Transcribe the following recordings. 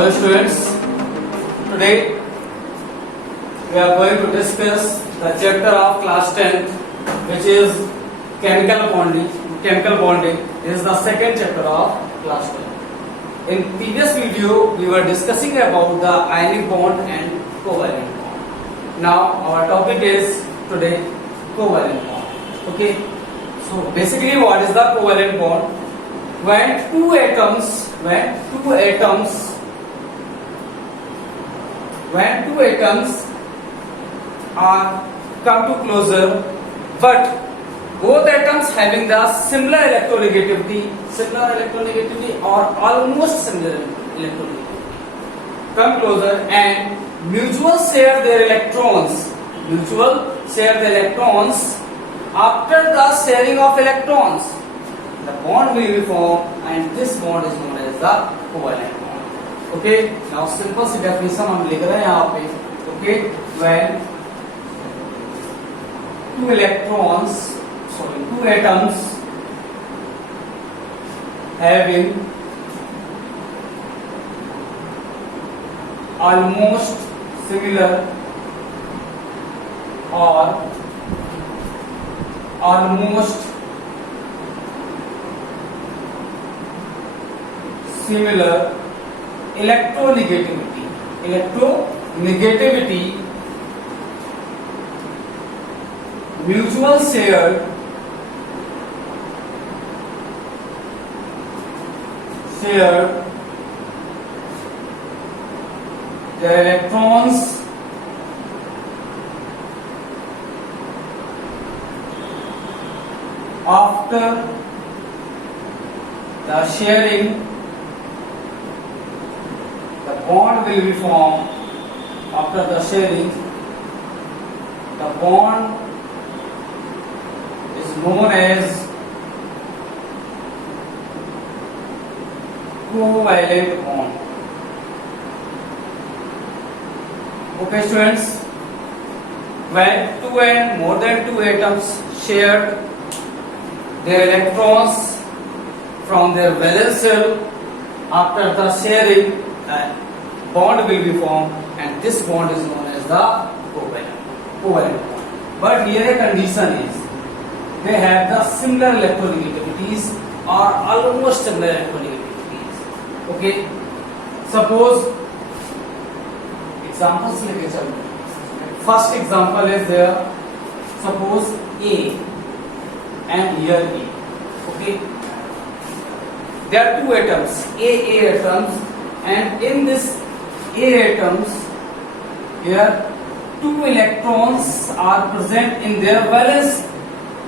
Hello students, today we are going to discuss the chapter of class 10 which is chemical bonding. Chemical bonding is the second chapter of class 10. In previous video we were discussing about the ionic bond and covalent bond. Now our topic is today covalent bond. Okay, so basically what is the covalent bond? When two atoms are come to closer, but both atoms having the similar electronegativity or almost similar electronegativity come closer and mutual share their electrons. After the sharing of electrons, the bond will be formed, and this bond is known as the covalent bond. Okay, now simple C definition हम लिख रहे हैं यहाँ पे. Okay, when two atoms having almost similar or almost similar electronegativity, mutual shared their electrons after the sharing. The bond will be formed after the sharing. The bond is known as covalent bond. Okay students, when two and more than two atoms shared their electrons from their valence shell, after the sharing bond will be formed, and this bond is known as the covalent bond. But here a condition is they have the similar electronegativities or almost similar electronegativities. Okay, suppose examples लेके चलते हैं. First example is there. Suppose A and here A. Okay, there are two atoms, A atoms. And in this A atoms, here two electrons are present in their valence.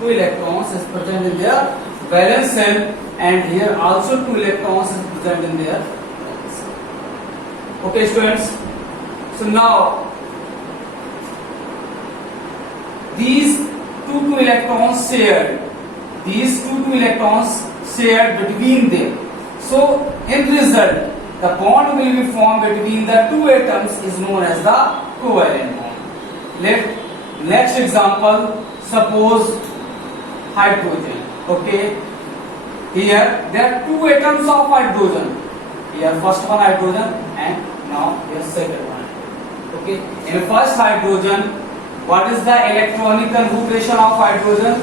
Two electrons is present in their valence shell, and here also two electrons is present in their valence shell. Okay, students. So now these two electrons shared. These two electrons shared between them. So in result, the bond will be formed between the two atoms is known as the covalent bond. Next example, suppose hydrogen. Okay, here there are two atoms of hydrogen. Here first one hydrogen and now here second one. Okay, in first hydrogen, what is the electronic configuration of hydrogen?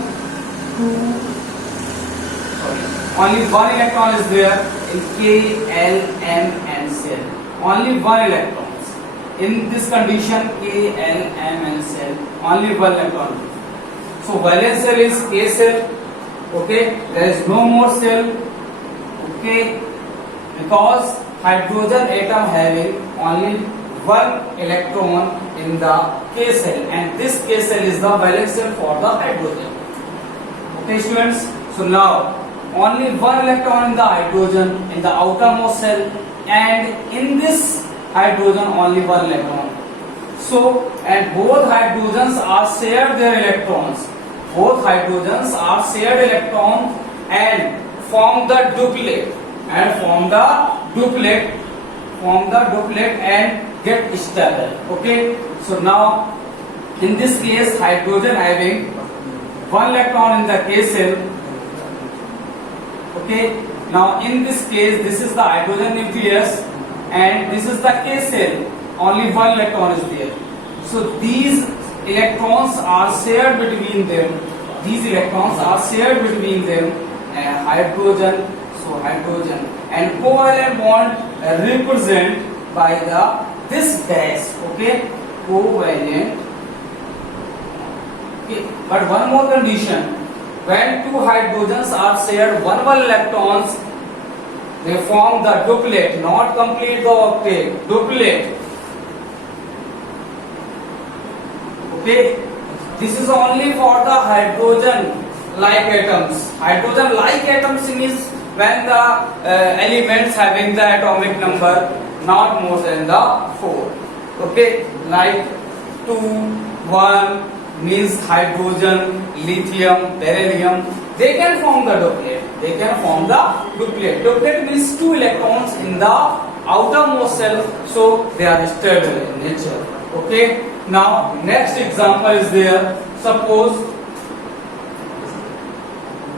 Only one electron is there in K, L, M and cell. Only one electron. In this condition, K, L, M and cell, only one electron. So valence shell is K cell. Okay, there is no more cell. Okay, because hydrogen atom having only one electron in the K cell, and this K cell is the valence shell for the hydrogen. Okay, students. So now only one electron in the hydrogen in the outermost shell, and in this hydrogen only one electron. So, and both hydrogens are shared their electrons. Both hydrogens are shared electrons and form the duplet. And get stable. Okay. So now in this case hydrogen having one electron in the K cell. Okay, now in this case this is the hydrogen nucleus and this is the K cell. Only one electron is there. So these electrons are shared between them. These electrons are shared between them. Hydrogen, so hydrogen, and covalent bond represent by the this dash. Okay, covalent. Okay, but one more condition: when two hydrogens are shared one electrons, they form the duplet, not complete the octet. Duplet. Okay, this is only for the hydrogen-like atoms. Hydrogen-like atoms means when the elements having the atomic number not more than the 4. Okay, like 2, 1 means hydrogen, lithium, beryllium. They can form the duplet. They can form the duplet. Duplet means 2 electrons in the outermost shell, so they are stable in nature. Okay. Now next example is there. Suppose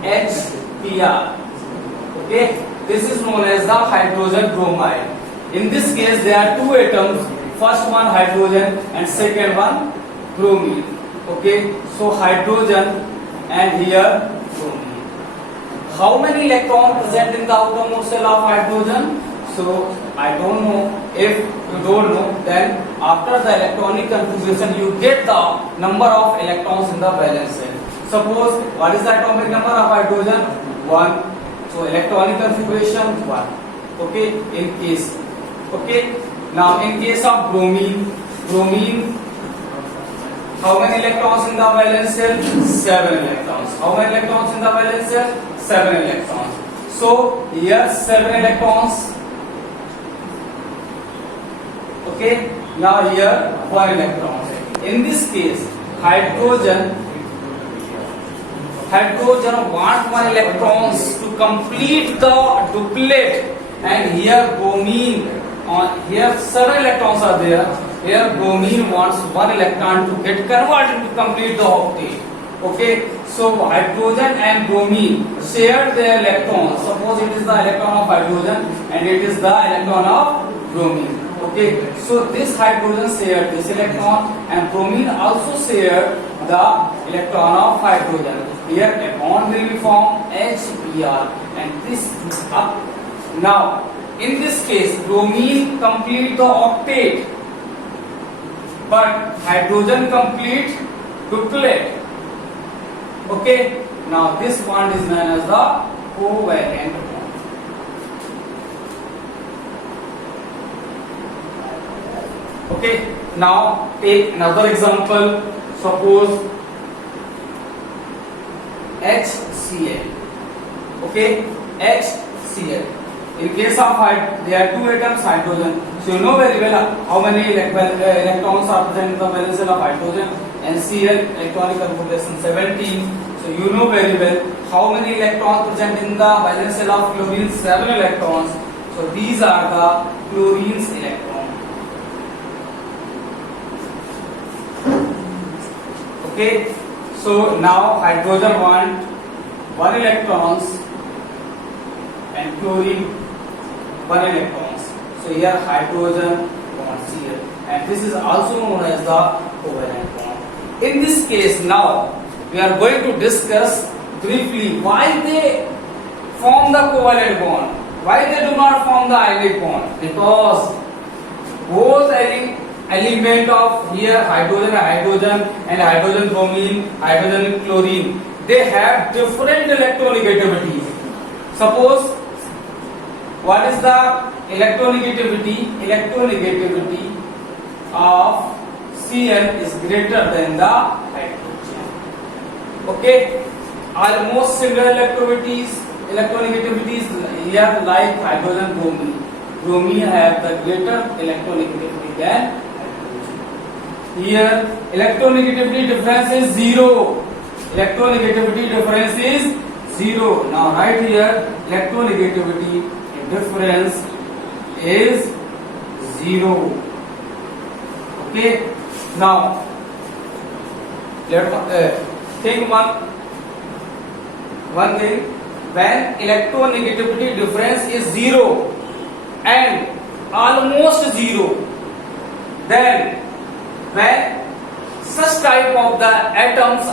HBr. Okay, this is known as the hydrogen bromide. In this case, there are 2 atoms. First one hydrogen and second one bromine. Okay, so hydrogen and here bromine. How many electrons present in the outermost shell of hydrogen? So I don't know. If you don't know, then after the electronic configuration, you get the number of electrons in the valence shell. Suppose what is the atomic number of hydrogen? 1. So electronic configuration 1. Okay, in case. Okay. Now in case of bromine, how many electrons in the valence shell? 7 electrons. How many electrons in the valence shell? 7 electrons. So here 7 electrons. Okay, now here 1 electron. In this case, hydrogen wants 1 electrons to complete the duplet, and here bromine, here 7 electrons are there. Here bromine wants 1 electron to get converted to complete the octet. Okay, so hydrogen and bromine share their electrons. Suppose it is the electron of hydrogen and it is the electron of bromine. Okay, so this hydrogen shared this electron and bromine also shared the electron of hydrogen. Here a bond will be formed HBr and this up. Now in this case bromine complete the octet but hydrogen complete duplet. Okay, now this bond is known as the covalent bond. Okay, now take another example. Suppose HCl. Okay, HCl. In case of there are 2 atoms hydrogen. So you know very well how many electrons are present in the valence shell of hydrogen. And Cl electronic configuration 17. So you know very well how many electrons present in the valence shell of chlorine. 7 electrons. So these are the chlorine's electrons. Okay, so now hydrogen want 1 electrons and chlorine 1 electrons. So here hydrogen bonds here, and this is also known as the covalent bond. In this case, now we are going to discuss briefly why they form the covalent bond. Why they do not form the ionic bond? Because both element of here hydrogen and hydrogen bromine, hydrogen chlorine, they have different electronegativity. Suppose what is the electronegativity? Electronegativity of Cl is greater than the hydrogen. Okay, almost similar electronegativities here like hydrogen bromine. Bromine have the greater electronegativity than here electronegativity difference is 0. Electronegativity difference is 0. Now right here electronegativity difference is 0. Okay. Now let think one thing. When electronegativity difference is 0 and almost zero, then when such type of the atoms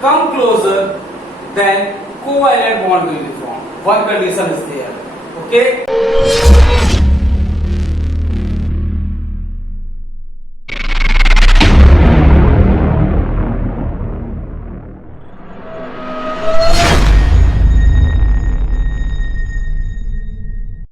come closer, then covalent bond will be formed. One condition is there. Okay.